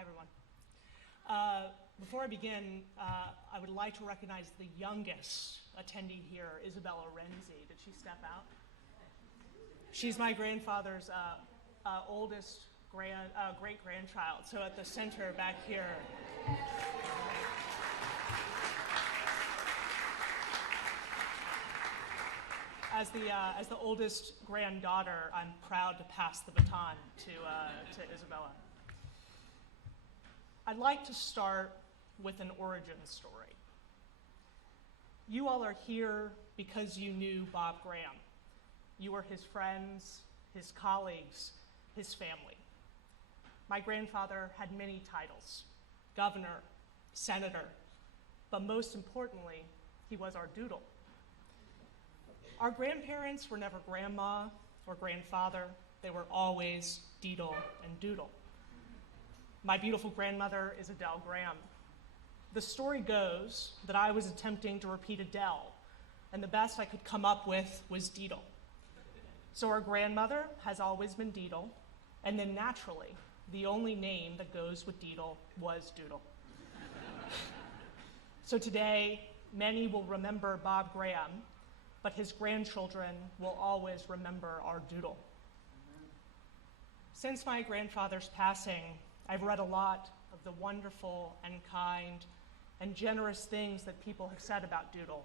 Hi, everyone. Before I begin, I would like to recognize the youngest attendee here, Isabella Renzi. Did she step out? She's my grandfather's oldest great-grandchild, so at the center back here. As the oldest granddaughter, I'm proud to pass the baton to Isabella. I'd like to start with an origin story. You all are here because you knew Bob Graham. You were his friends, his colleagues, his family. My grandfather had many titles: governor, senator, but most importantly, he was our Doodle. Our grandparents were never grandma or grandfather. They were always Deedle and Doodle. My beautiful grandmother is Adele Graham. The story goes that I was attempting to repeat Adele, and the best I could come up with was Deedle. So our grandmother has always been Deedle, and then naturally, the only name that goes with Deedle was Doodle. So today, many will remember Bob Graham, but his grandchildren will always remember our Doodle. Since my grandfather's passing, I've read a lot of the wonderful and kind and generous things that people have said about Doodle.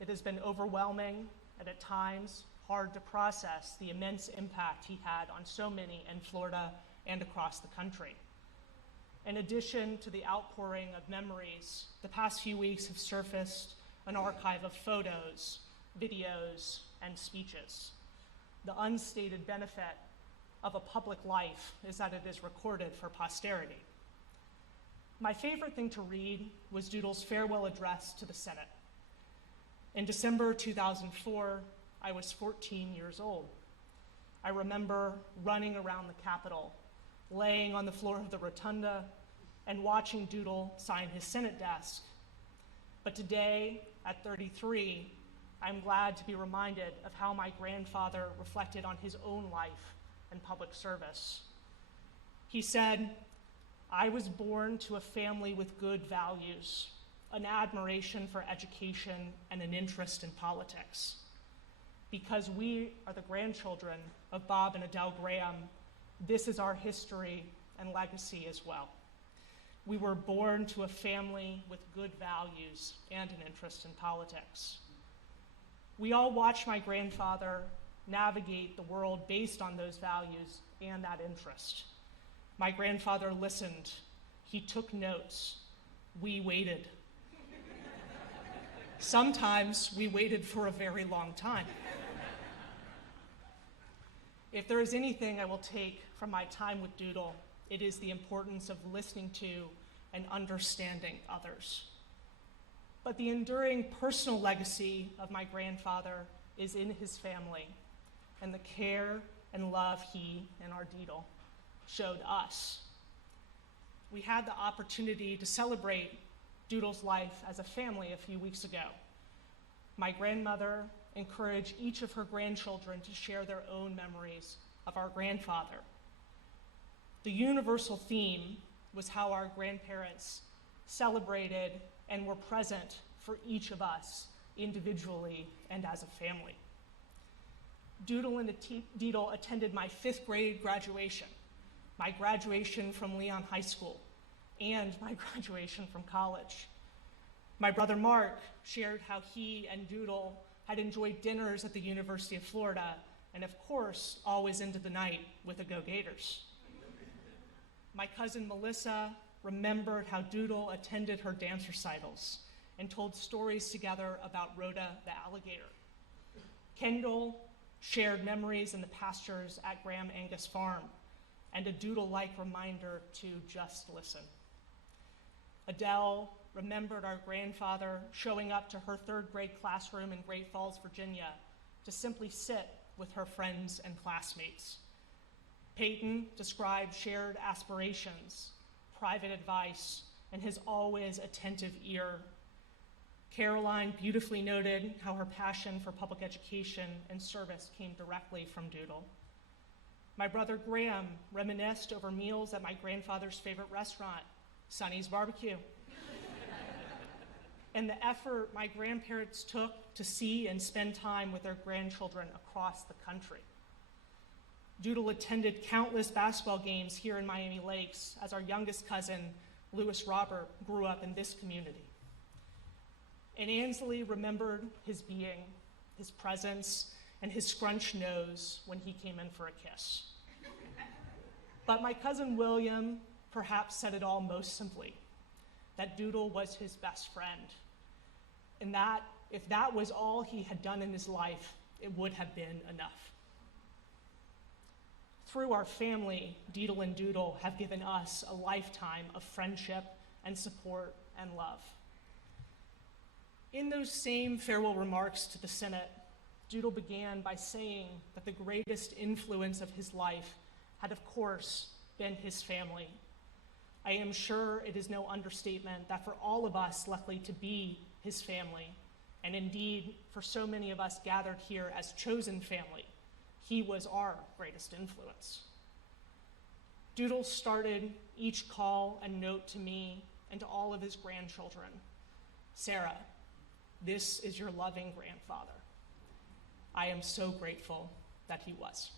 It has been overwhelming and at times hard to process the immense impact he had on so many in Florida and across the country. In addition to the outpouring of memories, the past few weeks have surfaced an archive of photos, videos, and speeches. The unstated benefit of a public life is that it is recorded for posterity. My favorite thing to read was Doodle's farewell address to the Senate. In December 2004, I was 14 years old. I remember running around the Capitol, laying on the floor of the rotunda, and watching Doodle sign his Senate desk. But today, at 33, I'm glad to be reminded of how my grandfather reflected on his own life and public service. He said, "I was born to a family with good values, an admiration for education, and an interest in politics. Because we are the grandchildren of Bob and Adele Graham, this is our history and legacy as well. We were born to a family with good values and an interest in politics." We all watched my grandfather navigate the world based on those values and that interest. My grandfather listened. He took notes. We waited. Sometimes we waited for a very long time. If there is anything I will take from my time with Doodle, it is the importance of listening to and understanding others. But the enduring personal legacy of my grandfather is in his family and the care and love he and our Doodle showed us. We had the opportunity to celebrate Doodle's life as a family a few weeks ago. My grandmother encouraged each of her grandchildren to share their own memories of our grandfather. The universal theme was how our grandparents celebrated and were present for each of us individually and as a family. Doodle and Deedle attended my 5th grade graduation, my graduation from Leon High School, and my graduation from college. My brother Mark shared how he and Doodle had enjoyed dinners at the University of Florida, and of course, always into the night with the Go Gators. My cousin Melissa remembered how Doodle attended her dance recitals and told stories together about Rhoda the alligator. Kendall shared memories in the pastures at Graham Angus Farm and a Doodle-like reminder to just listen. Adele remembered our grandfather showing up to her 3rd grade classroom in Great Falls, Virginia, to simply sit with her friends and classmates. Peyton described shared aspirations, private advice, and his always attentive ear. Caroline beautifully noted how her passion for public education and service came directly from Doodle. My brother Graham reminisced over meals at my grandfather's favorite restaurant, Sonny's Barbecue. And the effort my grandparents took to see and spend time with their grandchildren across the country. Doodle attended countless basketball games here in Miami Lakes as our youngest cousin, Lewis Robert, grew up in this community. And Ansley remembered his being, his presence, and his scrunched nose when he came in for a kiss. But my cousin William perhaps said it all most simply, that Doodle was his best friend, and that if that was all he had done in his life, it would have been enough. Through our family, Deedle and Doodle have given us a lifetime of friendship and support and love. In those same farewell remarks to the Senate, Doodle began by saying that the greatest influence of his life had, of course, been his family. I am sure it is no understatement that for all of us lucky to be his family, and indeed for so many of us gathered here as chosen family, he was our greatest influence. Doodle started each call and note to me and to all of his grandchildren. Sarah, this is your loving grandfather. I am so grateful that he was.